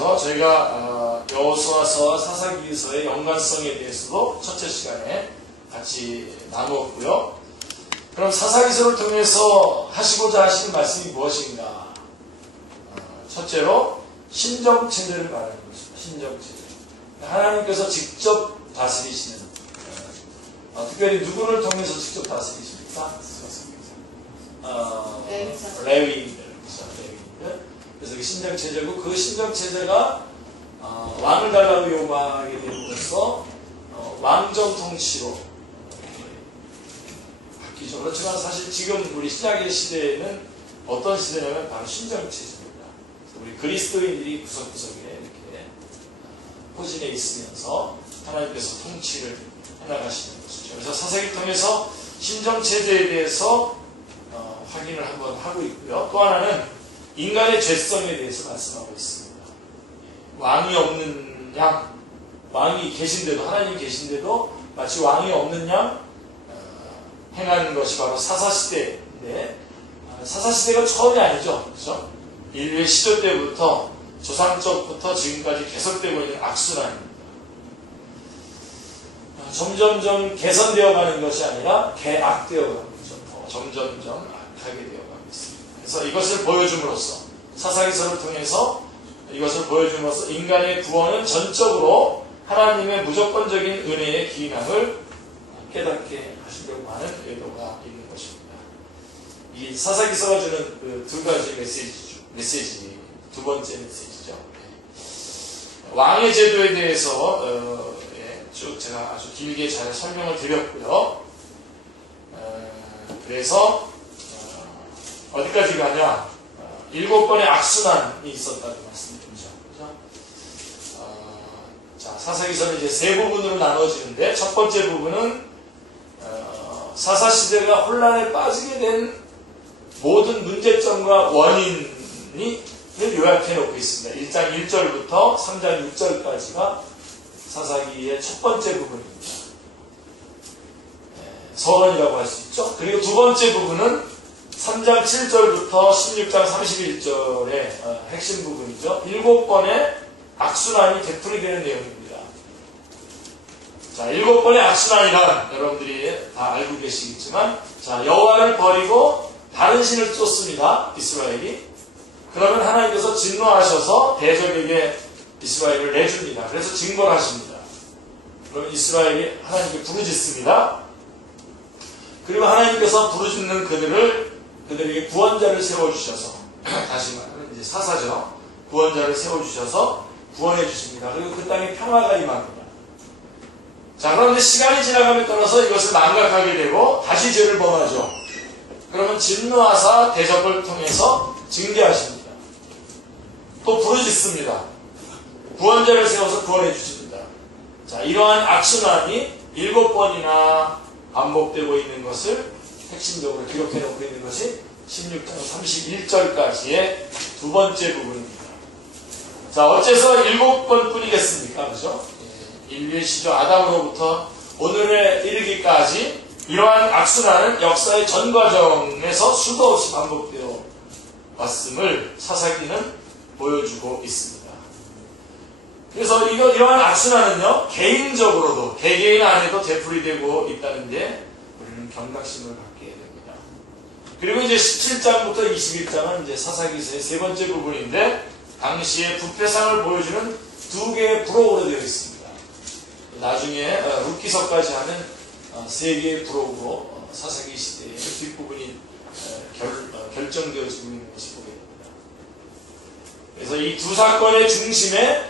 통해서 저희가 여호수아서와 사사기서의 연관성에 대해서도 첫째 시간에 같이 나누었고요. 그럼 사사기서를 통해서 하시고자 하시는 말씀이 무엇인가? 첫째로 신정체제를 말하는 것입니다. 신정체제. 하나님께서 직접 다스리시는, 특별히 누구를 통해서 직접 다스리십니까? 레위인들. 그래서 그 신정체제고, 그 신정체제가 왕을 달라고 요구하게 됨으로써 왕정 통치로 바뀌죠. 그렇지만 사실 지금 우리 신약의 시대에는 어떤 시대냐면 바로 신정체제입니다. 우리 그리스도인들이 구석구석에 이렇게 포진해 있으면서 하나님께서 통치를 해나가시는 것이죠. 그래서 사사기를 통해서 신정체제에 대해서 확인을 한번 하고 있고요. 또 하나는 인간의 죄성에 대해서 말씀하고 있습니다. 왕이 없는 양, 왕이 계신데도, 하나님이 계신데도 마치 왕이 없는 양 행하는 것이 바로 사사시대인데, 사사시대가 처음이 아니죠. 그렇죠? 인류의 시절 때부터 조상적부터 지금까지 계속되고 있는 악순환입니다. 점점점 개선되어 가는 것이 아니라 개악되어 가는 거죠. 점점점 악하게 되어 가고 있습니다. 그래서 이것을 보여줌으로써, 사사기서를 통해서 이것을 보여줌으로써 인간의 구원은 전적으로 하나님의 무조건적인 은혜의 기능을 깨닫게 하시려고 하는 의도가 있는 것입니다. 이 사사기서가 주는 그 두 가지 메시지, 두 번째 메시지죠. 왕의 제도에 대해서 쭉 제가 아주 길게 잘 설명을 드렸고요. 그래서 어디까지 가냐? 7번의 악순환이 있었다고 말씀드리죠. 자, 사사기서는 이제 세 부분으로 나눠지는데, 첫 번째 부분은 사사시대가 혼란에 빠지게 된 모든 문제점과 원인을 요약해 놓고 있습니다. 1장 1절부터 3장 6절까지가 사사기의 첫 번째 부분입니다. 서론이라고 할 수 있죠. 그리고 두 번째 부분은 3장 7절부터 16장 31절의 핵심 부분이죠. 7번의 악순환이 되풀이되는 내용입니다. 자, 7번의 악순환이란 여러분들이 다 알고 계시겠지만, 자, 여호와를 버리고 다른 신을 쫓습니다. 이스라엘이. 그러면 하나님께서 진노하셔서 대적에게 이스라엘을 내줍니다. 그래서 징벌하십니다. 그러면 이스라엘이 하나님께 부르짖습니다. 그리고 하나님께서 부르짖는 그들에게 구원자를 세워주셔서, 다시 말하면 이제 사사죠. 구원자를 세워주셔서 구원해 주십니다. 그리고 그 땅에 평화가 임합니다. 자, 그런데 시간이 지나감에 따라서 이것을 망각하게 되고 다시 죄를 범하죠. 그러면 진노하사 대적을 통해서 징계하십니다. 또 부르짖습니다. 구원자를 세워서 구원해 주십니다. 자, 이러한 악순환이 7번이나 반복되고 있는 것을 핵심적으로 기록해 놓고 있는 것이 16장 31절까지의 두 번째 부분입니다. 자, 어째서 7번 뿐이겠습니까? 그죠? 인류의 시조 아담으로부터 오늘에 이르기까지 이러한 악순환은 역사의 전 과정에서 수도 없이 반복되어 왔음을 사사기는 보여주고 있습니다. 그래서 이러한 악순환은요, 개인적으로도, 개개인 안에도 되풀이되고 있다는데 우리는 경각심을 갖게 됩니다. 그리고 이제 17장부터 21장은 이제 사사기서의 세 번째 부분인데, 당시의 부패상을 보여주는 두 개의 부록으로 되어 있습니다. 나중에 룻기서까지 하는 세 개의 부록으로 사사기 시대의 뒷부분이 결정되어지고 있는 것을 보게 됩니다. 그래서 이 두 사건의 중심에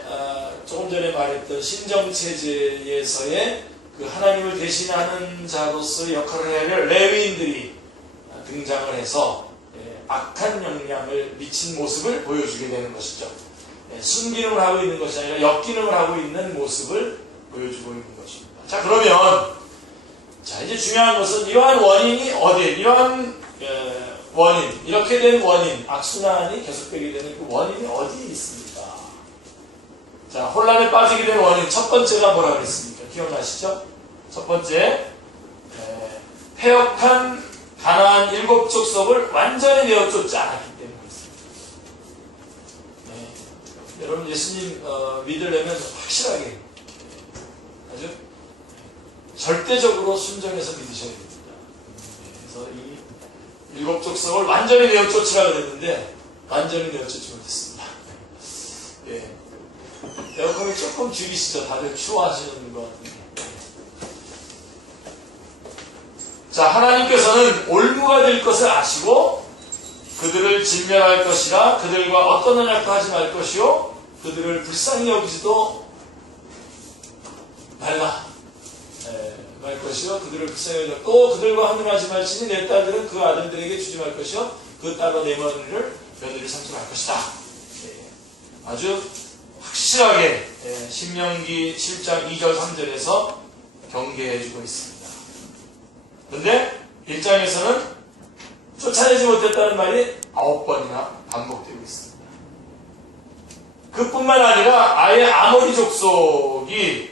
조금 전에 말했던 신정체제에서의 그 하나님을 대신하는 자로서 역할을 해야 할 레위인들이 등장을 해서 악한 영향을 미친 모습을 보여주게 되는 것이죠. 순기능을 하고 있는 것이 아니라 역기능을 하고 있는 모습을 보여주고 있는 것입니다. 자, 그러면 자, 이제 중요한 것은 이러한 원인이 어디에, 이러한 원인, 이렇게 된 원인, 악순환이 계속되게 되는 그 원인이 어디에 있습니까? 자, 혼란에 빠지게 된 원인, 첫 번째가 뭐라 그랬습니까? 기억나시죠? 첫 번째, 패역한 가나안 7 족속을 완전히 내어쫓지 않았기 때문에 그렇습니다. 여러분 예수님 믿으려면 확실하게 아주 절대적으로 순종해서 믿으셔야 됩니다. 그래서 이 일곱 족속을 완전히 내어쫓으라 그랬는데 완전히 내어쫓지 못했습니다. 예. 에어컨을 조금 줄이시죠. 다들 추워하시는 것 같은데. 자, 하나님께서는 올무가 될 것을 아시고 그들을 진멸할 것이라 그들과 어떤 언약도 하지 말 것이요 그들을 불쌍히 여기지도 말라. 말 것이요 그들을 불쌍히 여기지도 또 그들과 함께 말지니 내 딸들은 그 아들들에게 주지 말 것이요 그 딸과 내 며느리를 삼지 말 것이다. 아주 확실하게 신명기 7장 2절 3절에서 경계해주고 있습니다. 그런데 1장에서는 쫓아내지 못했다는 말이 9번이나 반복되고 있습니다. 그뿐만 아니라 아예 아모리 족속이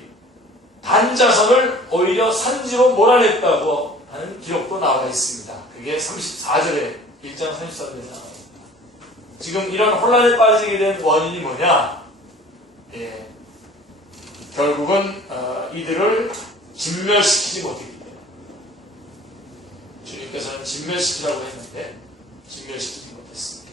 단자선을 오히려 산지로 몰아냈다고 하는 기록도 나와 있습니다. 그게 34절에 1장 34절에 나와 있습니다. 지금 이런 혼란에 빠지게 된 원인이 뭐냐? 결국은 이들을 진멸시키지 못했기 때문에 주님께서는 진멸시키라고 했는데 진멸시키지 못했습니다.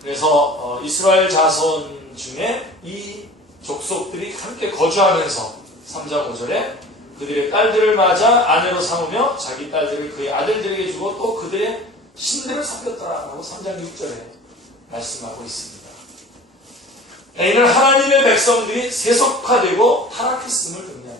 그래서 이스라엘 자손 중에 이 족속들이 함께 거주하면서 3장 5절에 그들의 딸들을 맞아 아내로 삼으며 자기 딸들을 그의 아들들에게 주고 또 그들의 신들을 섬겼더라라고 3장 6절에 말씀하고 있습니다. 이는 하나님의 백성들이 세속화되고 타락했음을 의미합니다.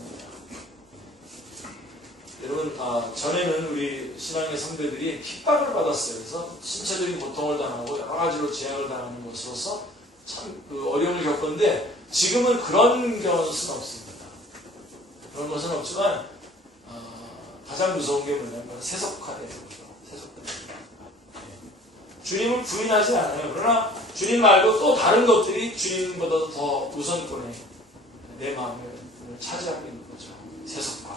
여러분, 전에는 우리 신앙의 성도들이 핍박을 받았어요. 그래서 신체적인 고통을 당하고 여러 가지로 재앙을 당하는 것으로서 참 어려움을 겪었는데 지금은 그런 것은 없습니다. 그런 것은 없지만 가장 무서운 게 뭐냐면 세속화되는 거죠. 주님을 부인하지 않아요. 그러나 주님 말고 또 다른 것들이 주님보다 더 우선권에 내 마음을 차지하고 있는 거죠. 세속화,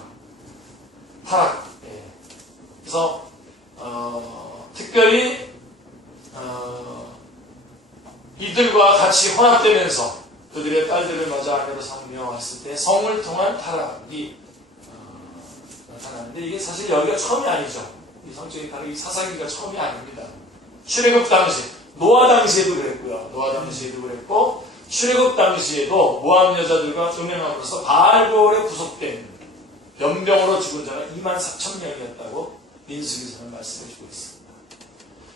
타락. 그래서 특별히 이들과 같이 혼합되면서 그들의 딸들을 맞아 아내로 삼으며 왔을 때 성을 통한 타락이 나타나는데 이게 사실 여기가 처음이 아니죠. 이 성적인 타락이 사사기가 처음이 아닙니다. 출애굽 당시, 노아 당시에도 그랬고요. 노아 당시에도 그랬고 출애굽 당시에도 모압 여자들과 음행함으로써 바알볼에 구속된 연병으로 죽은 자가 24,000명이었다고 민수기서는 말씀해주고 있습니다.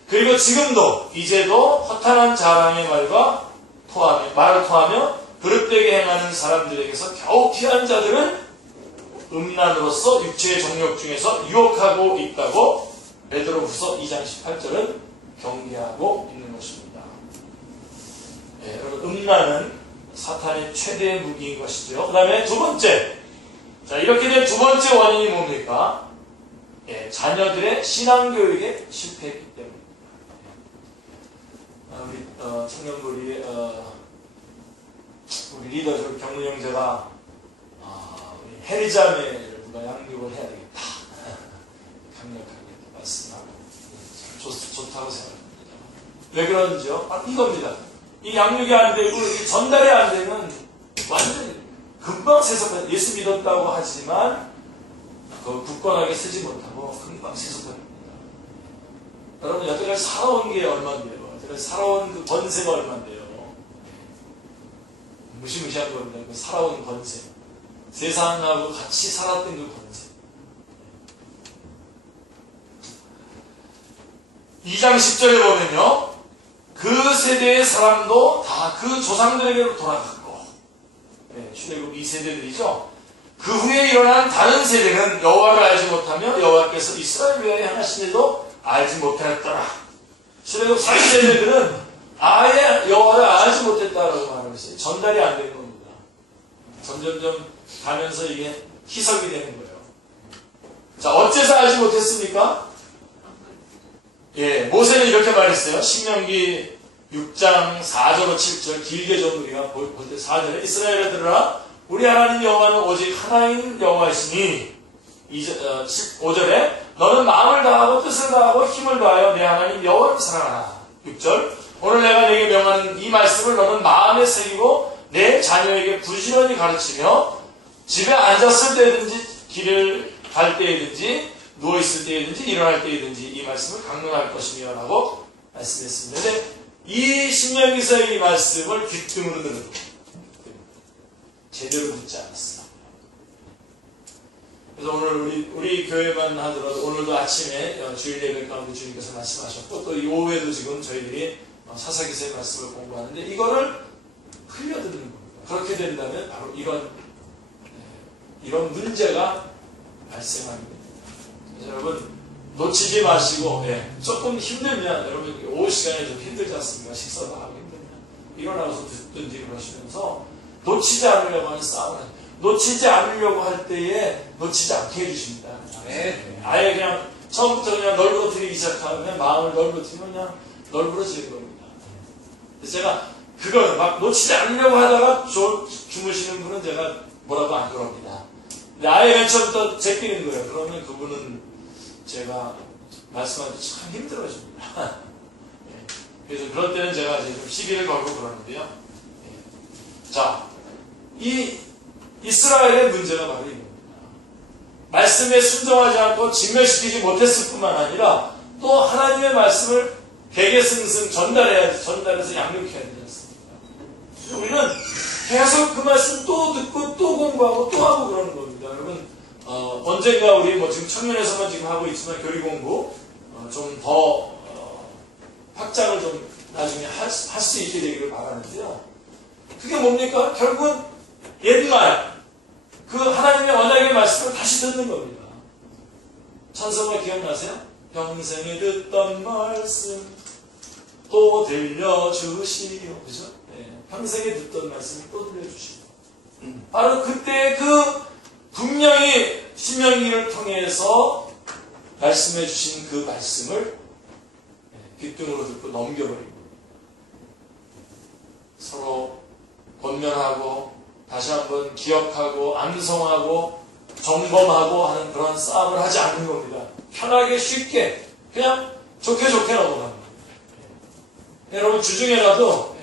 그리고 지금도 이제도 허탄한 자랑의 말을 토하며 그릇되게 행하는 사람들에게서 겨우 피한 자들은 음란으로서 육체의 정욕 중에서 유혹하고 있다고 베드로후서 2장 18절은 경계하고 있는 것입니다. 여러분, 음란은 사탄의 최대의 무기인 것이죠. 그 다음에 두 번째, 자, 이렇게 된 두 번째 원인이 뭡니까? 자녀들의 신앙교육에 실패했기 때문입니다. 우리 청년부리 우리 리더 경문 형제가 우리 해리자매를 누가 양육을 해야 되겠다 강력하게 말씀하고 좋다고 생각합니다. 왜 그런지요? 이겁니다. 이 양육이 안 되고 전달이 안 되면 완전히 금방 세속화, 예수 믿었다고 하지만 굳건하게 쓰지 못하고 금방 세속화됩니다. 여러분 여태까지 살아온 게 얼마인데요? 여태까지 살아온 그 권세가 얼마인데요? 무시무시한 겁니다. 그 살아온 권세. 세상하고 같이 살았던 그 권세. 2장 10절에 보면요. 그 세대의 사람도 다 그 조상들에게로 돌아갔고 출애굽 2세대들이죠. 그 후에 일어난 다른 세대는 여호와를 알지 못하며 여호와께서 이스라엘 위하여 행하시는데도 알지 못하였더라. 출애굽 4세대들은 아예 여호와를 알지 못했다라고 말하고 있어요. 전달이 안 되는 겁니다. 점점점 가면서 이게 희석이 되는 거예요. 자, 어째서 알지 못했습니까? 모세는 이렇게 말했어요. 신명기 6장 4절로 7절 길게 좀 우리가 볼 때 4절에 이스라엘에 들으라 우리 하나님 여호와는 오직 하나인 여호와이시니 5절에 너는 마음을 다하고 뜻을 다하고 힘을 다하여 내 하나님 여호와를 사랑하라. 6절 오늘 내가 네게 명하는 이 말씀을 너는 마음에 새기고 내 자녀에게 부지런히 가르치며 집에 앉았을 때든지 길을 갈 때든지 누워있을 때든지 일어날 때든지 이 말씀을 강론할 것이며 라고 말씀했습니다. 근데 이 신명기서의 이 말씀을 귓등으로 들은 제대로 듣지 않았어요. 그래서 오늘 우리 교회만 하더라도 오늘도 아침에 주일 예배 가운데 주님께서 말씀하셨고 또 이 오후에도 지금 저희들이 사사기서의 말씀을 공부하는데 이거를 흘려듣는 겁니다. 그렇게 된다면 바로 이런 문제가 발생합니다. 그래서 여러분 놓치지 마시고 조금 힘들면 여러분 오후 시간에 좀 힘들지 않습니까? 식사도 하고 힘들면 일어나서 듣든지 그러시면서 놓치지 않으려고 하는 싸움을 놓치지 않으려고 할 때에 놓치지 않게 해주십니다. 아예 그냥 처음부터 그냥 널브러뜨리기 시작하면 마음을 널브러뜨리면 그냥 널브러지는 겁니다. 그래서 제가 그걸 막 놓치지 않으려고 하다가 주무시는 분은 제가 뭐라고 안 그럽니다. 근데 아예 맨 처음부터 제끼는 거예요. 그러면 그분은 제가 말씀하기 참 힘들어집니다. 그래서 그럴 때는 제가 이제 좀 시비를 걸고 그러는데요. 자, 이 이스라엘의 문제가 바로 이겁니다. 말씀에 순종하지 않고 진멸시키지 못했을 뿐만 아니라 또 하나님의 말씀을 대개승승 전달해서 양육해야 되지 않습니까? 우리는 계속 그 말씀 또 듣고 또 공부하고 또 하고 그러는 겁니다. 여러분 언젠가 우리 지금 청년에서만 지금 하고 있지만 교리 공부 좀 더 확장을 좀 나중에 할 수 있게 되기를 바라는데요. 그게 뭡니까? 결국은 옛말 그 하나님의 언약의 말씀을 다시 듣는 겁니다. 찬송가 기억나세요? 평생에 듣던 말씀 또 들려주시오. 그죠? 평생에 듣던 말씀을 또 들려주시오. 바로 그때 그 분명히 신명기를 통해서 말씀해 주신 그 말씀을 귓등으로 듣고 넘겨버리고 서로 권면하고 다시 한번 기억하고 암송하고 점검하고 하는 그런 싸움을 하지 않는 겁니다. 편하게 쉽게 그냥 좋게 넘어갑니다. 여러분 주중에라도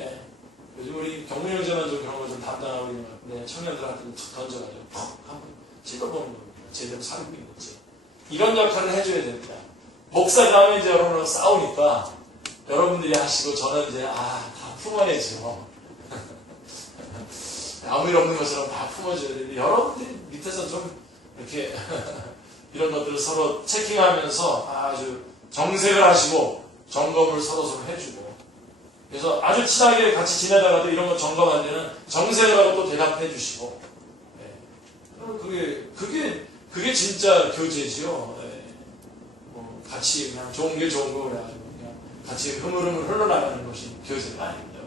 요즘 우리 경문 형제만 좀 그런 거 좀 담당하고 있는 것 같은데 청년들한테 툭 던져가지고 퍽 한번 찔러보는 겁니다. 제대로 살고 있는지 이런 역할을 해줘야 됩니다. 목사가 하면 이제 여러분하고 싸우니까 여러분들이 하시고 저는 이제 다 품어내죠. 아무 일 없는 것처럼 다 품어줘야 되는데 여러분들이 밑에서 좀 이렇게 이런 것들을 서로 체킹하면서 아주 정색을 하시고 점검을 서로 해주고 그래서 아주 친하게 같이 지내다가도 이런 거 점검할 때는 정색을 하고 또 대답해 주시고 그게 진짜 교제지요. 같이 그냥 좋은 게 좋은 거 그래가지고 그냥 같이 흐물흐물 흘러나가는 것이 교제가 아닙니다.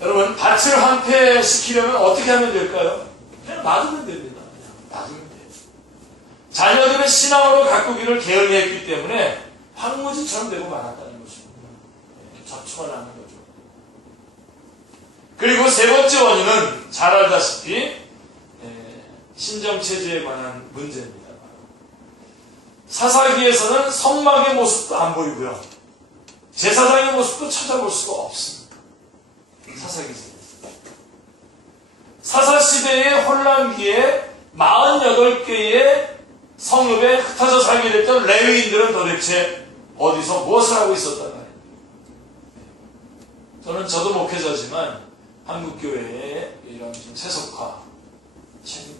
여러분 밭을 황폐시키려면 어떻게 하면 될까요? 그냥 놔두면 됩니다. 그냥 놔두면 돼요. 자녀들의 신앙으로 가꾸기를 게을리했기 때문에 황무지처럼 되고 말았다는 것입니다. 잡초가 나는 거죠. 그리고 세 번째 원인은 잘 알다시피 신정체제에 관한 문제입니다. 사사기에서는 성막의 모습도 안 보이고요. 제사장의 모습도 찾아볼 수가 없습니다. 사사기에서. 사사시대의 혼란기에 48개의 성읍에 흩어져 살게 됐던 레위인들은 도대체 어디서 무엇을 하고 있었단 말이에요. 저도 목회자지만 한국교회에 이런 좀 세속화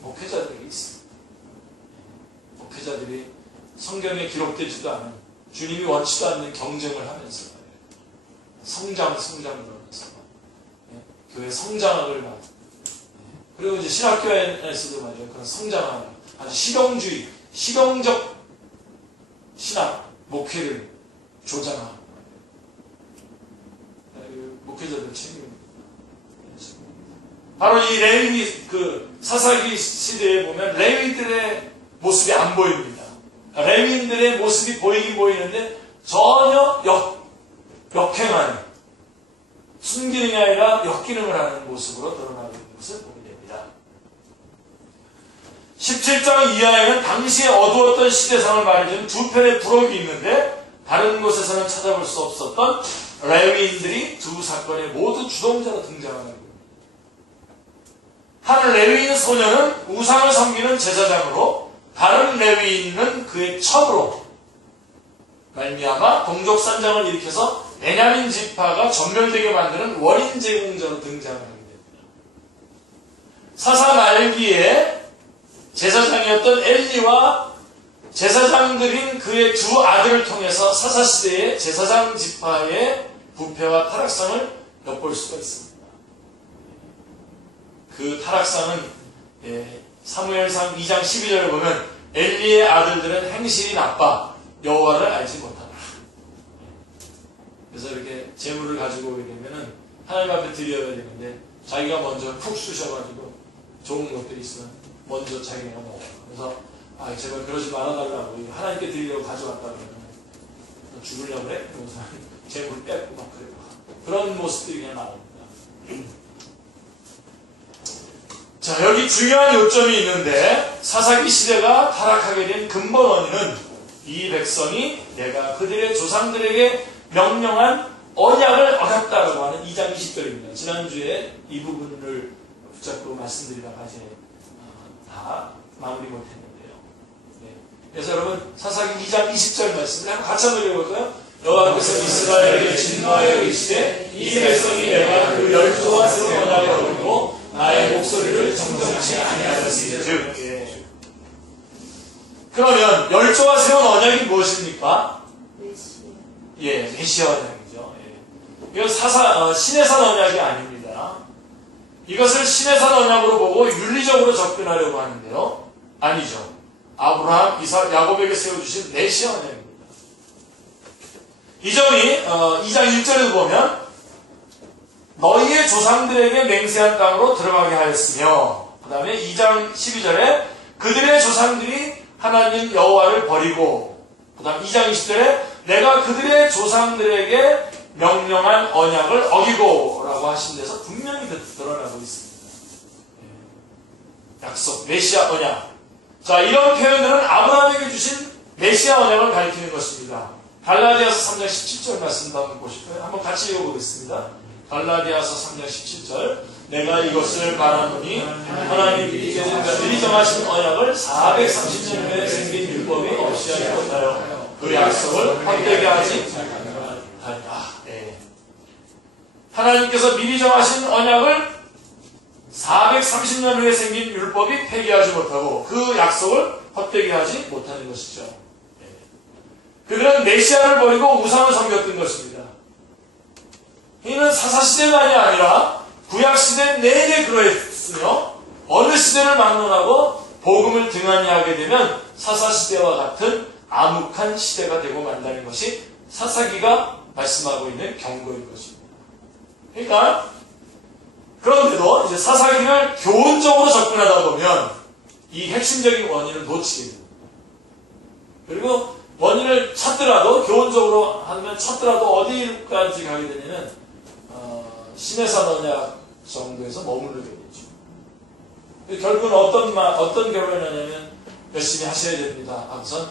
목회자들이 있습니다. 목회자들이 성경에 기록되지도 않은 주님이 원치도 않는 경쟁을 하면서 성장을 하면서 교회 성장학을 그리고 이제 신학교에서도 말이죠. 그런 성장학 아주 실용적 신학 목회를 조장하고 목회자들 책임입니다. 바로 이 레위 사사기 시대에 보면 레위들의 모습이 안 보입니다. 레위인들의 모습이 보이긴 보이는데 전혀 역행하는 순기능이 아니라 역기능을 하는 모습으로 드러나고 있는 것을 보게 됩니다. 17장 이하에는 당시에 어두웠던 시대상을 말해주는 두 편의 부록이 있는데 다른 곳에서는 찾아볼 수 없었던 레위인들이 두 사건에 모두 주동자로 등장하는 거예요. 한 레위인 소녀는 우상을 섬기는 제사장으로, 다른 레위인은 그의 첩으로 말미암아 동족 산장을 일으켜서 베냐민 지파가 전멸되게 만드는 원인 제공자로 등장하게 됩니다. 사사 말기에 제사장이었던 엘리와 제사장들인 그의 두 아들을 통해서 사사시대의 제사장 지파의 부패와 타락상을 엿볼 수가 있습니다. 그 타락상은 사무엘상 2장 12절을 보면 엘리의 아들들은 행실이 나빠 여호와를 알지 못하다. 그래서 이렇게 재물을 가지고 오게 되면은 하나님 앞에 드려야 되는데 자기가 먼저 푹 쑤셔가지고 좋은 것들이 있으면 먼저 자기가 먹어요. 그래서 제발 그러지 말아달라고 하나님께 드리려고 가져왔다 그러면 죽으려고 그래? 그러면서 재물을 뺏고 막 그래요. 그런 모습들이 그냥 나옵니다. 자, 여기 중요한 요점이 있는데 사사기 시대가 타락하게 된 근본 원인은 이 백성이 내가 그들의 조상들에게 명령한 언약을 어겼다라고 하는 2장 20절입니다. 지난주에 이 부분을 붙잡고 말씀드리다가 이제 다 마무리 못했는데요. 네. 그래서 여러분 사사기 2장 20절 말씀을 한번 같이 한번 읽어볼까요? 여호와께서 이스라엘에게 진노하여 이르시되 이 백성이 내가 그 열조와 세운 언약을 어기고 나의 목소리를 정정치 아니하였으니 즉 그러면 열조와 세운 언약이 무엇입니까? 메시아 언약이죠. 이건 신의 산 언약이 아닙니다. 이것을 신의 산 언약으로 보고 윤리적으로 접근하려고 하는데요. 아니죠. 아브라함, 이삭, 야곱에게 세워주신 메시아 언약입니다. 이 점이 2장 1절에도 보면 너희의 조상들에게 맹세한 땅으로 들어가게 하였으며 그 다음에 2장 12절에 그들의 조상들이 하나님 여호와를 버리고 그 다음 2장 20절에 내가 그들의 조상들에게 명령한 언약을 어기고 라고 하신 데서 분명히 드러나고 있습니다. 약속, 메시아 언약. 자, 이런 표현들은 아브라함에게 주신 메시아 언약을 가리키는 것입니다. 갈라디아서 3장 17절 말씀도 한번 보실까요? 한번 같이 읽어보겠습니다. 갈라디아서 3장 17절 내가 이것을 말하노니 하나님께서 그들이 정하신 언약을 430년 후에 생긴 율법이 없이 하지 못하여 그 약속을 헛되게 하지 아니하리라. 하나님께서 미리 정하신 언약을 430년 후에 생긴 율법이 폐기하지 못하고 그 약속을 헛되게 하지 못하는 것이죠. 그들은 메시아를 버리고 우상을 섬겼던 것입니다. 이는 사사시대만이 아니라 구약시대 내내 그러했으며 어느 시대를 막론하고 복음을 등한히 하게 되면 사사시대와 같은 암흑한 시대가 되고 만다는 것이 사사기가 말씀하고 있는 경고인 것입니다. 그러니까 그런데도 이제 사사기를 교훈적으로 접근하다 보면 이 핵심적인 원인을 놓치게 됩니다. 그리고 원인을 찾더라도 교훈적으로 하면 찾더라도 어디까지 가게 되냐면 신의 산 언약 정도에서 머무르게 되죠. 결국은 어떤 결론이 나냐면 열심히 하셔야 됩니다. 하고선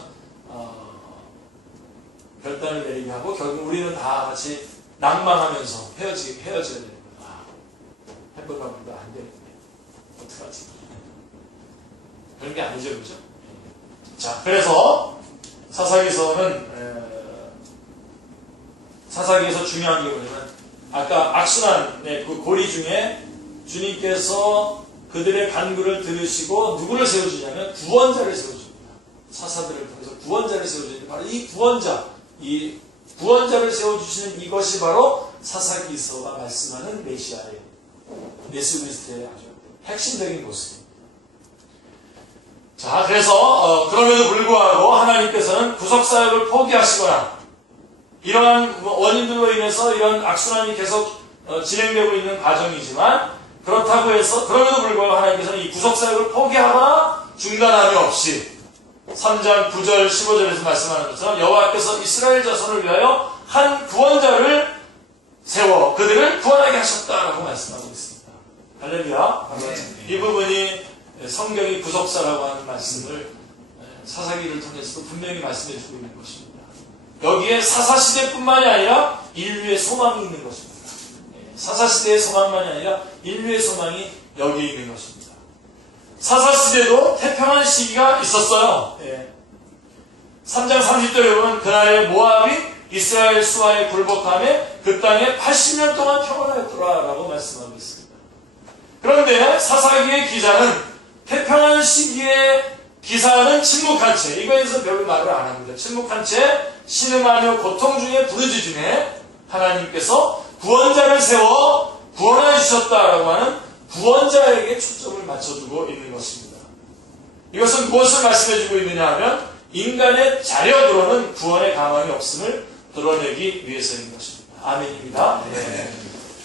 결단을 내리게 하고 결국 우리는 다 같이 낭망하면서 헤어져야 됩니다. 해볼랍니다. 안 되는데 어떡하지? 그런 게 아니죠, 그죠? 자, 그래서 사사기에서 중요한 게 뭐냐면 아까 악순환의 그 고리 중에 주님께서 그들의 간구를 들으시고 누구를 세워주냐면 구원자를 세워줍니다. 사사들을 통해서 구원자를 세워주는데 바로 이 구원자를 세워주시는 이것이 바로 사사기서가 말씀하는 메시아의 예수 그리스도의 아주 핵심적인 모습입니다. 자, 그래서 그럼에도 불구하고 하나님께서는 구속사역을 포기하시거나 이러한 원인들로 인해서 이런 악순환이 계속 진행되고 있는 과정이지만 그렇다고 해서 그럼에도 불구하고 하나님께서는 이 구속사역을 포기하거나 중단함이 없이 3장 9절 15절에서 말씀하는 것처럼 여호와께서 이스라엘 자손을 위하여 한 구원자를 세워 그들을 구원하게 하셨다라고 말씀하고 있습니다. 할렐루야. 이 부분이 성경이 구속사라고 하는 말씀을 사사기를 통해서도 분명히 말씀해 주고 있는 것입니다. 여기에 사사시대뿐만이 아니라 인류의 소망이 있는 것입니다. 사사시대의 소망만이 아니라 인류의 소망이 여기에 있는 것입니다. 사사시대도 태평한 시기가 있었어요. 3장 30절에 보면 그날에 모압이 이스라엘 수하에 굴복함에 그 땅에 80년 동안 평안하였더라 라고 말씀하고 있습니다. 그런데 사사기의 기자는 태평한 시기에 기사는 침묵한 채, 이거에 대해서 별로 말을 안 합니다. 침묵한 채 신음하며 고통 중에 부르짖음에 하나님께서 구원자를 세워 구원해 주셨다라고 하는 구원자에게 초점을 맞춰두고 있는 것입니다. 이것은 무엇을 말씀해주고 있느냐 하면 인간의 자력으로는 구원의 가망이 없음을 드러내기 위해서인 것입니다. 아멘입니다. 네.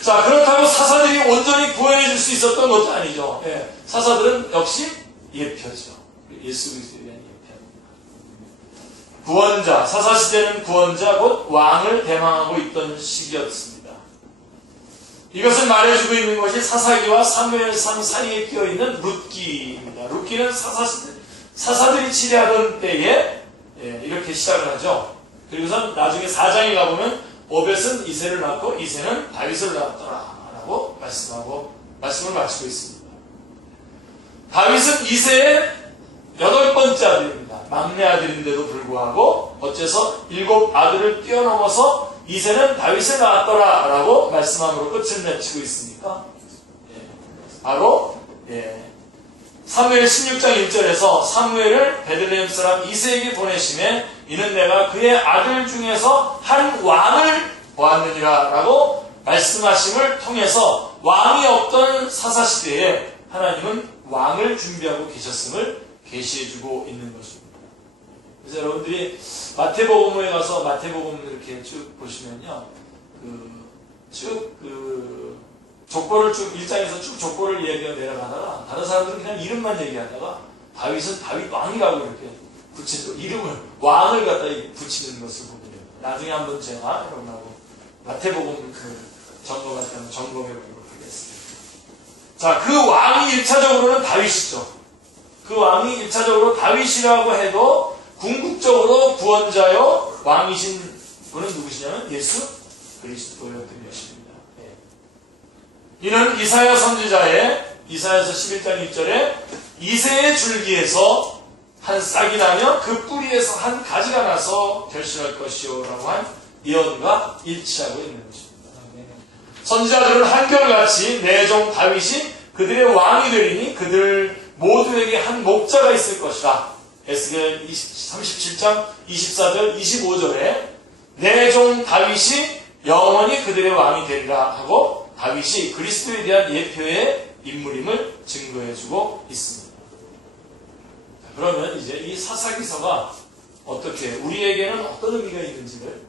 자, 그렇다고 사사들이 온전히 구원해 줄 수 있었던 것도 아니죠. 사사들은 역시 예표죠. 예수 그리스도에 대한 예표입니다. 구원자, 사사시대는 구원자 곧 왕을 대망하고 있던 시기였습니다. 이것을 말해주고 있는 것이 사사기와 사무엘상 사이에 끼어있는 룻기입니다. 룻기는 사사들이 치리하던 때에 이렇게 시작을 하죠. 그리고선 나중에 4장에 가보면 오벳은 이새를 낳고 이새는 다윗을 낳았더라 라고 말씀을 마치고 있습니다. 다윗은 이새의 8번째 아들입니다. 막내 아들인데도 불구하고 어째서 7 아들을 뛰어넘어서 이새는 다윗을 낳았더라 라고 말씀함으로 끝을 맺히고 있으니까 바로 사무엘 16장 1절에서 사무엘을 베들레헴 사람 이새에게 보내심에 이는 내가 그의 아들 중에서 한 왕을 보았느니라 라고 말씀하심을 통해서 왕이 없던 사사시대에 하나님은 왕을 준비하고 계셨음을 계시해주고 있는 것입니다. 그래서 여러분들이 마태복음에 가서 마태복음을 이렇게 쭉 보시면요, 족보를 쭉 1장에서 쭉 족보를 얘기하고 내려가다가 다른 사람들은 그냥 이름만 얘기하다가 다윗은 다윗 왕이라고 이렇게 붙이는 이름을 왕을 갖다 붙이는 것을 보게 됩니다. 나중에 한번 제가 여러분하고 마태복음 점검할 때는 점검해 보도록 하겠습니다. 자, 그 왕이 1차적으로는 다윗이죠. 그 왕이 1차적으로 다윗이라고 해도 궁극적으로 구원자요 왕이신 분은 누구시냐면 예수 그리스도였던 것입니다. 이는 이사야 선지자의 이사야서 11장 1절에 이새의 줄기에서 한 싹이 나며 그 뿌리에서 한 가지가 나서 결실할 것이요 라고 한 예언과 일치하고 있는 것입니다. 선지자들은 한결같이 내 종 다윗이 그들의 왕이 되리니 그들 모두에게 한 목자가 있을 것이다. 에스겔 37장 24절 25절에 내 종 다윗이 영원히 그들의 왕이 되리라 하고 다윗이 그리스도에 대한 예표의 인물임을 증거해주고 있습니다. 그러면 이제 이 사사기서가 어떻게 우리에게는 어떤 의미가 있는지를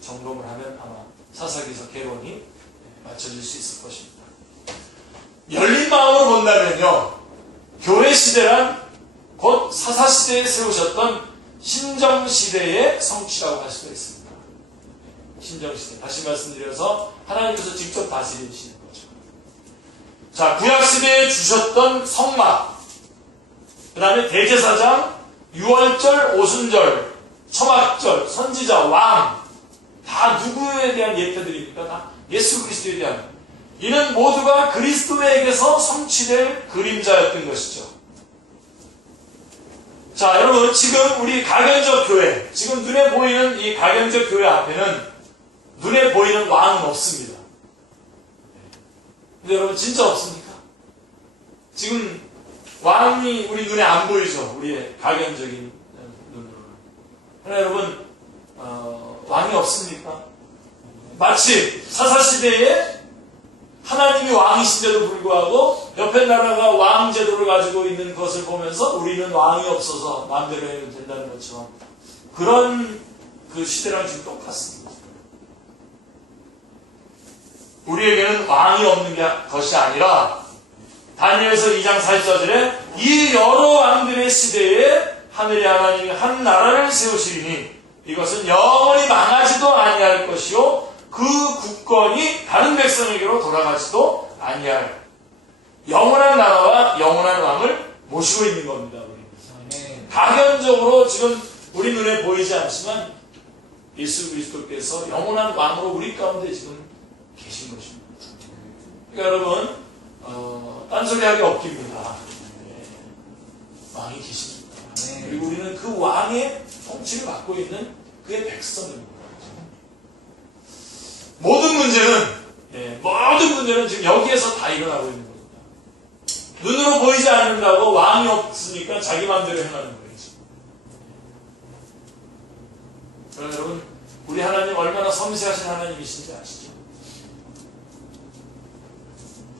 점검을 하면 아마 사사기서 개론이 맞춰질 수 있을 것입니다. 열린 마음으로 본다면요, 교회 시대란 곧 사사시대에 세우셨던 신정시대의 성취라고 할 수가 있습니다. 신정시대. 다시 말씀드려서 하나님께서 직접 다스리시는 거죠. 자, 구약시대에 주셨던 성막, 그 다음에 대제사장, 유월절, 오순절, 초막절, 선지자, 왕, 다 누구에 대한 예표들입니까? 다 예수 그리스도에 대한. 이는 모두가 그리스도에게서 성취될 그림자였던 것이죠. 자, 여러분, 지금 우리 가견적 교회, 지금 눈에 보이는 이 가견적 교회 앞에는 눈에 보이는 왕은 없습니다. 근데 여러분, 진짜 없습니까? 지금 왕이 우리 눈에 안 보이죠? 우리의 가견적인 눈으로는. 그러나 여러분, 왕이 없습니까? 마치 사사시대에 하나님이 왕이신데도 불구하고 옆에 나라가 왕 제도를 가지고 있는 것을 보면서 우리는 왕이 없어서 마음대로 해도 된다는 것처럼 그런 그 시대랑 지금 똑같습니다. 우리에게는 왕이 없는 것이 아니라 다니엘서 2장 44절에 이 여러 왕들의 시대에 하늘의 하나님이 한 나라를 세우시리니 이것은 영원히 망하지도 아니할 것이요 그 국권이 다른 백성에게로 돌아가지도 아니할 영원한 나라와 영원한 왕을 모시고 있는 겁니다. 우리. 가견적으로 지금 우리 눈에 보이지 않지만 예수 그리스도께서 영원한 왕으로 우리 가운데 지금 계신 것입니다. 그러니까 여러분 딴소리하기 없깁니다. 네. 왕이 계십니다. 네. 그리고 우리는 그 왕의 통치를 받고 있는 그의 백성입니다. 모든 문제는 지금 여기에서 다 일어나고 있는 겁니다. 눈으로 보이지 않는다고 왕이 없으니까 자기 마음대로 행하는 거예요. 그럼 여러분, 우리 하나님 얼마나 섬세하신 하나님이신지 아시죠?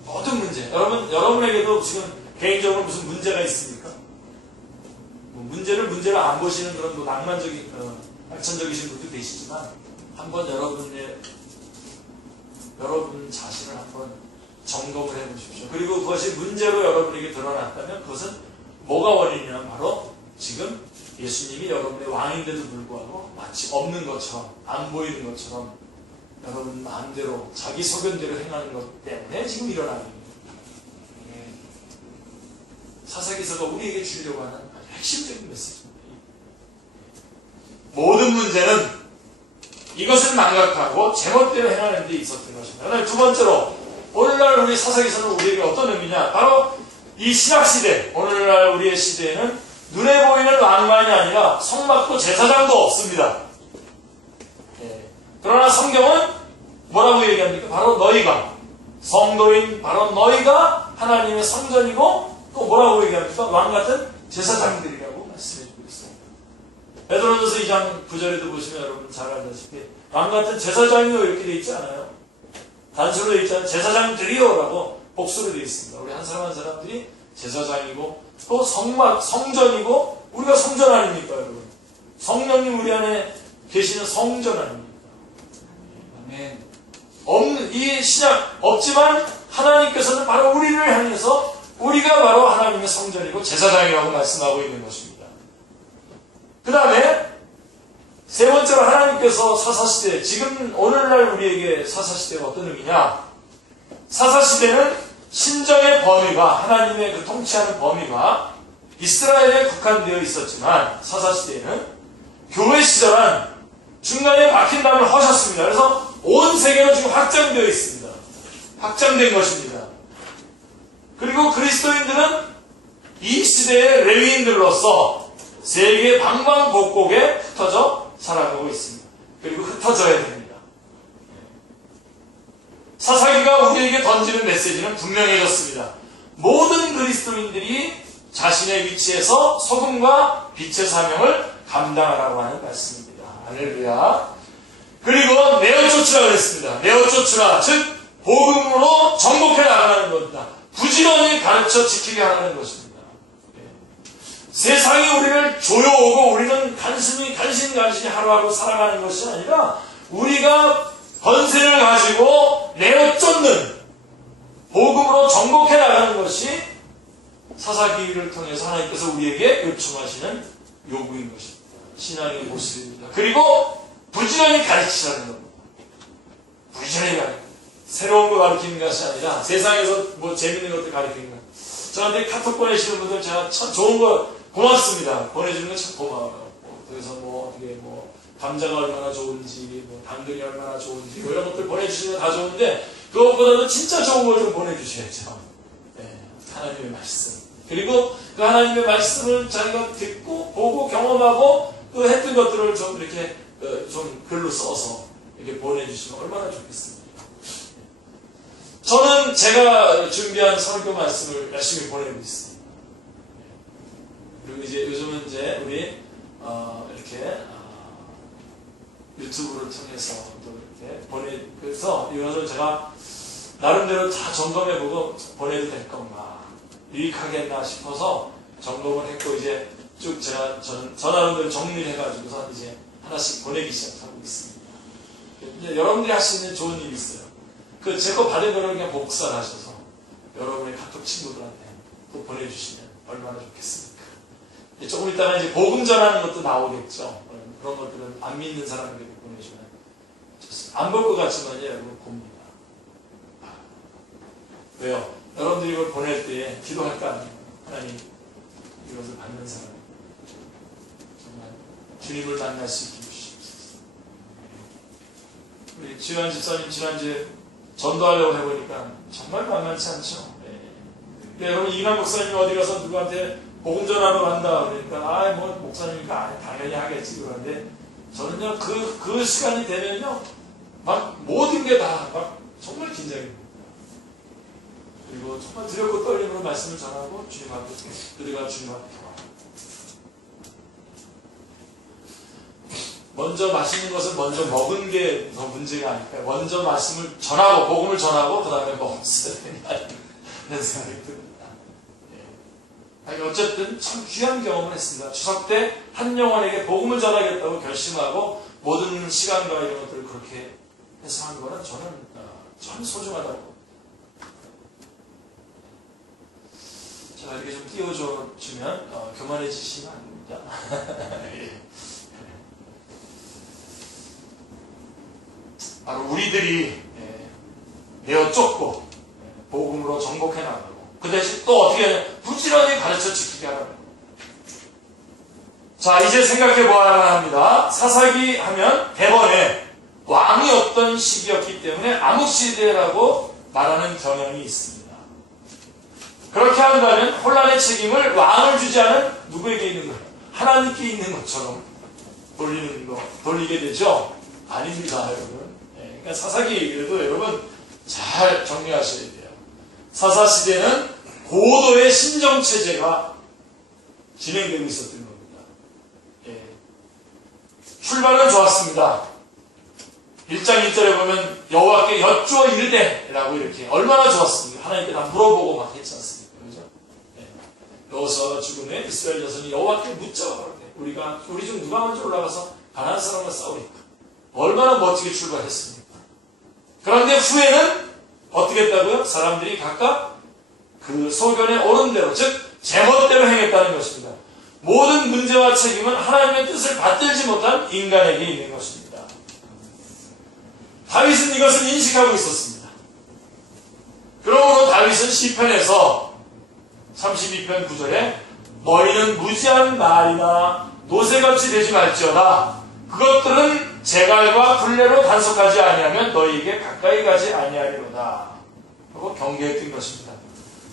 모든 문제, 여러분에게도 지금 개인적으로 무슨 문제가 있습니까? 문제를 안 보시는 그런 낭만적인, 낙천적이신 분도 계시지만, 한번 여러분 자신을 한번 점검을 해 보십시오. 그리고 그것이 문제로 여러분에게 드러났다면 그것은 뭐가 원인이냐? 바로 지금 예수님이 여러분의 왕인데도 불구하고 마치 없는 것처럼, 안 보이는 것처럼 여러분 마음대로 자기 소견대로 행하는 것 때문에 지금 일어나는 겁니다. 사사기서가 우리에게 주려고 하는 아주 핵심적인 메시지입니다. 모든 문제는 이것을 망각하고 제멋대로 행하는 데 있었던 것입니다. 그다음에 두 번째로 오늘날 우리 사사기서는 우리에게 어떤 의미냐? 바로 이 신약시대, 오늘날 우리의 시대에는 눈에 보이는 왕만이 아니라 성막도 제사장도 없습니다. 그러나 성경은 뭐라고 얘기합니까? 바로 너희가, 성도인 바로 너희가 하나님의 성전이고 또 뭐라고 얘기합니까? 왕같은 제사장들이라고 말씀해주고 있습니다. 베드로전서 2장 9절에도 보시면 여러분 잘 알다시피 왕같은 제사장이요 이렇게 되어 있지 않아요? 단수로 되어 있잖아요. 제사장들이요라고 복수로 되어 있습니다. 우리 한 사람 한 사람들이 제사장이고 또 성전이고 우리가 성전 아닙니까 여러분? 성령님 우리 안에 계시는 성전 아닙니까? 아멘. 이 신약 없지만 하나님께서는 바로 우리를 향해서 우리가 바로 하나님의 성전이고 제사장이라고 말씀하고 있는 것입니다. 그 다음에 세 번째로 하나님께서 사사시대, 지금 오늘날 우리에게 사사시대가 어떤 의미냐? 사사시대는 신정의 범위가, 하나님의 그 통치하는 범위가 이스라엘에 국한되어 있었지만 사사시대에는 교회 시절한 중간에 막힌 담을 허셨습니다. 그래서 온 세계로 지금 확장되어 있습니다. 확장된 것입니다. 그리고 그리스도인들은 이 시대의 레위인들로서 세계 방방곡곡에 흩어져 살아가고 있습니다. 그리고 흩어져야 됩니다. 사사기가 우리에게 던지는 메시지는 분명해졌습니다. 모든 그리스도인들이 자신의 위치에서 소금과 빛의 사명을 감당하라고 하는 말씀입니다. 할렐루야. 그리고 내어쫓으라 그랬습니다. 내어쫓으라, 즉 복음으로 정복해 나가는 겁니다. 부지런히 가르쳐 지키게 하는 것입니다. 세상이 우리를 조여오고 우리는 간신히 하루하루 살아가는 것이 아니라 우리가 권세를 가지고 내어쫓는 복음으로 정복해 나가는 것이 사사기를 통해서 하나님께서 우리에게 요청하시는 요구인 것입니다. 신앙의 모습입니다. 그리고 부지런히 가르치라는 겁니다. 부지런히 가르치는, 새로운 거 가르치는 것이 아니라 세상에서 뭐 재밌는 것들 가르치는 것. 저한테 카톡 보내시는 분들 제가 참 좋은 거 고맙습니다. 보내주는 거 참 고마워요. 그래서 뭐 어떻게 뭐 감자가 얼마나 좋은지, 뭐 당근이 얼마나 좋은지 뭐 이런 것들 보내주시면 다 좋은데 그것보다도 진짜 좋은 걸 좀 보내주셔야죠. 네, 하나님의 말씀. 그리고 그 하나님의 말씀을 자기가 듣고 보고 경험하고 그 했던 것들을 좀 이렇게 좀 글로 써서 이렇게 보내주시면 얼마나 좋겠습니까? 저는 제가 준비한 설교 말씀을 열심히 보내고 있습니다. 그리고 이제 요즘은 이제 우리 이렇게 유튜브를 통해서 또 이렇게 그래서 이것을 제가 나름대로 다 점검해보고 보내도 될 건가 유익하겠나 싶어서 점검을 했고 이제 쭉 제가 저 나름대로 정리를 해가지고서 이제 하나씩 보내기 시작하고 있습니다. 이제 여러분들이 할 수 있는 좋은 일이 있어요. 그 제 거 받은 거를 그냥 복사를 하셔서 여러분의 카톡 친구들한테 또 보내주시면 얼마나 좋겠습니까? 조금 있다가 이제 복음 전하는 것도 나오겠죠. 그런 것들은 안 믿는 사람에게 보내주면 좋습니다. 안 볼 것 같지만요, 여러분 봅니다. 왜요? 여러분들이 이걸 보낼 때 기도할 거 아니에요. 하나님, 이것을 받는 사람 정말 주님을 만날 수 있게 해주십시오. 지난 집사님 지난주에 전도하려고 해보니까 정말 만만치 않죠. 여러분 이남 목사님이 어디 가서 누구한테 복음 전하러 간다 그러니까 뭐 목사님이니까 당연히 하겠지. 그런데 저는요 그 시간이 되면요 막 모든 게 다 막 정말 긴장이 됩니다. 그리고 정말 두렵고 떨림으로 말씀을 전하고 주님 앞에 그들과 주님 앞에 돌아옵니다. 먼저 마시는 것은 먼저 먹은 게 더 문제가 아닐까요? 먼저 말씀을 전하고 복음을 전하고 그 다음에 먹었어야 되냐 이런 생각이 듭니다. 아니, 어쨌든 참 귀한 경험을 했습니다. 추석 때 한 영혼에게 복음을 전하겠다고 결심하고 모든 시간과 이런 것들을 그렇게 해서 한 거는 저는 참 소중하다고 봅니다. 제가 이렇게 좀 띄워주면 교만해지시면 안 됩니다. 예. 바로 우리들이 내어 쫓고 복음으로 정복해 나가고 그 대신 또 어떻게 부지런히 가르쳐 지키게 하라고. 자, 이제 생각해 보아야 합니다. 사사기 하면 대번에 왕이 없던 시기였기 때문에 암흑시대라고 말하는 경향이 있습니다. 그렇게 한다면 혼란의 책임을 왕을 주지 않은 누구에게 있는 거예요? 하나님께 있는 것처럼 돌리게 되죠? 아닙니다, 여러분. 그러니까 사사기 얘기도 여러분 잘 정리하셔야 돼요. 사사시대는 고도의 신정체제가 진행되고 있었던 겁니다. 출발은 좋았습니다. 1장 1절에 보면 여호와께 여쭈어 이르되라고 이렇게 얼마나 좋았습니까? 하나님께 다 물어보고 막 했지 않습니까? 그죠? 여호수아가 죽음에 이스라엘 자손이 여호와께 묻자. 우리 중 누가 먼저 올라가서 가나안 사람과 싸우니까 얼마나 멋지게 출발했습니까? 그런데 후에는 어떻게 했다고요? 사람들이 각각 그 소견에 옳은 대로, 즉 제멋대로 행했다는 것입니다. 모든 문제와 책임은 하나님의 뜻을 받들지 못한 인간에게 있는 것입니다. 다윗은 이것을 인식하고 있었습니다. 그러므로 다윗은 시편에서 32편 9절에 너희는 무지한 말이나 노새같이 되지 말지어다. 그것들은 제갈과 굴레로 단속하지 아니하면 너희에게 가까이 가지 아니하리로다. 하고 경계했던 것입니다.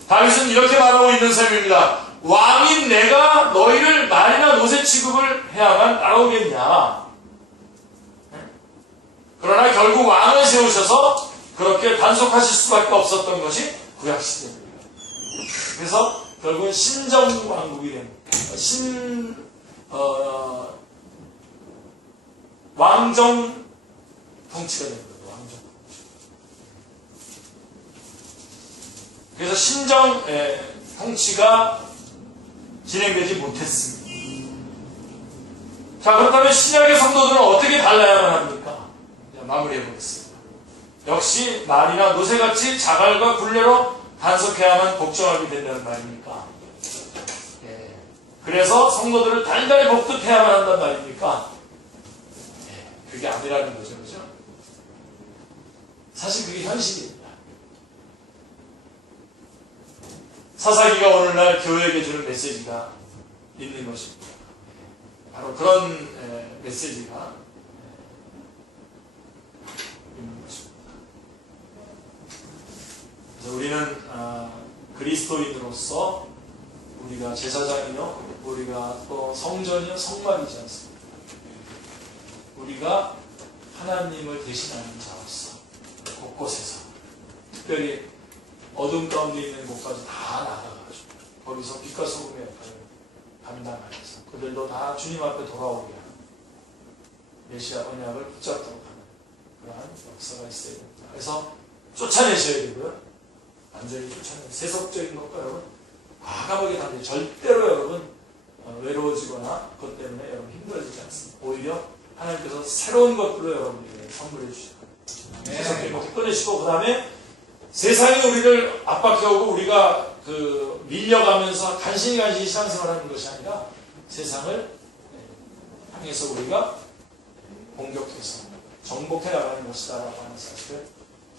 다윗은 이렇게 말하고 있는 셈입니다. 왕인 내가 너희를 말이나 노새 취급을 해야만 따라오겠냐. 그러나 결국 왕을 세우셔서 그렇게 단속하실 수밖에 없었던 것이 구약시대입니다. 그래서 결국은 신정왕국이 됩니다. 왕정 통치가 된 거예요. 왕정. 그래서 신정 통치가 진행되지 못했습니다. 자, 그렇다면 신약의 성도들은 어떻게 달라야만 합니까? 마무리해 보겠습니다. 역시 말이나 노새같이 자갈과 굴레로 단속해야만 복종하게 된다는 말입니까? 그래서 성도들을 달달이 복습해야만 한단 말입니까? 그게 아니라는 거죠, 그죠? 사실 그게 현실입니다. 사사기가 오늘날 교회에게 주는 메시지가 있는 것입니다. 바로 그런 메시지가 있는 것입니다. 그래서 우리는 그리스도인으로서 우리가 제사장이요, 우리가 또 성전이요, 성막이지 않습니까? 우리가 하나님을 대신하는 자로서 곳곳에서 특별히 어둠 가운데 있는 곳까지 다 나가가지고 거기서 빛과 소금의 역할을 감당하면서 그들도 다 주님 앞에 돌아오게 하는 메시아 언약을 붙잡도록 하는 그러한 역사가 있어야 됩니다. 그래서 쫓아내셔야 되고요. 완전히 쫓아내는 세속적인 것과 여러분 과감하게 다니 절대로 여러분 외로워지거나 그것 때문에 여러분 힘들어지지 않습니다. 오히려 하나님께서 새로운 것들로 여러분에게 선물해 주실 거예요. 세속적인 것도 끊으시고 그 다음에 세상이 우리를 압박해오고 우리가 밀려가면서 간신히 신앙생활하는 것이 아니라 세상을 향해서 우리가 공격해서 정복해 나가는 것이다라고 하는 사실을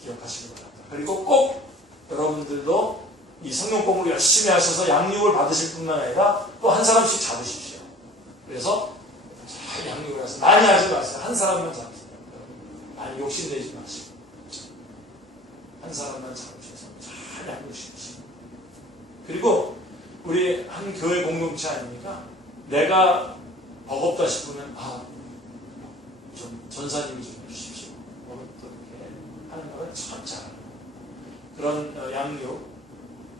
기억하시기 바랍니다. 그리고 꼭 여러분들도 이 성경 공부를 열심히 하셔서 양육을 받으실 뿐만 아니라 또 한 사람씩 잡으십시오. 그래서 잘 양육을 해서 많이 하지 마세요. 한 사람만 잡으세요. 많이 아니, 욕심내지 마시고 한 사람만 잡으셔서 잘 양육시키시고, 그리고 우리 한 교회 공동체 아닙니까? 내가 버겁다 싶으면 좀 전사님이 좀 해주십시오. 또 이렇게 하는 거는 참 잘하는 그런 양육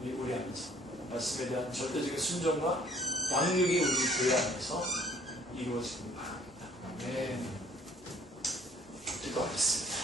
우리 안에서 말씀에 대한 절대적인 순종과 양육이 우리 교회 안에서 이루어지길 바랍니다. 네. 기도하겠습니다.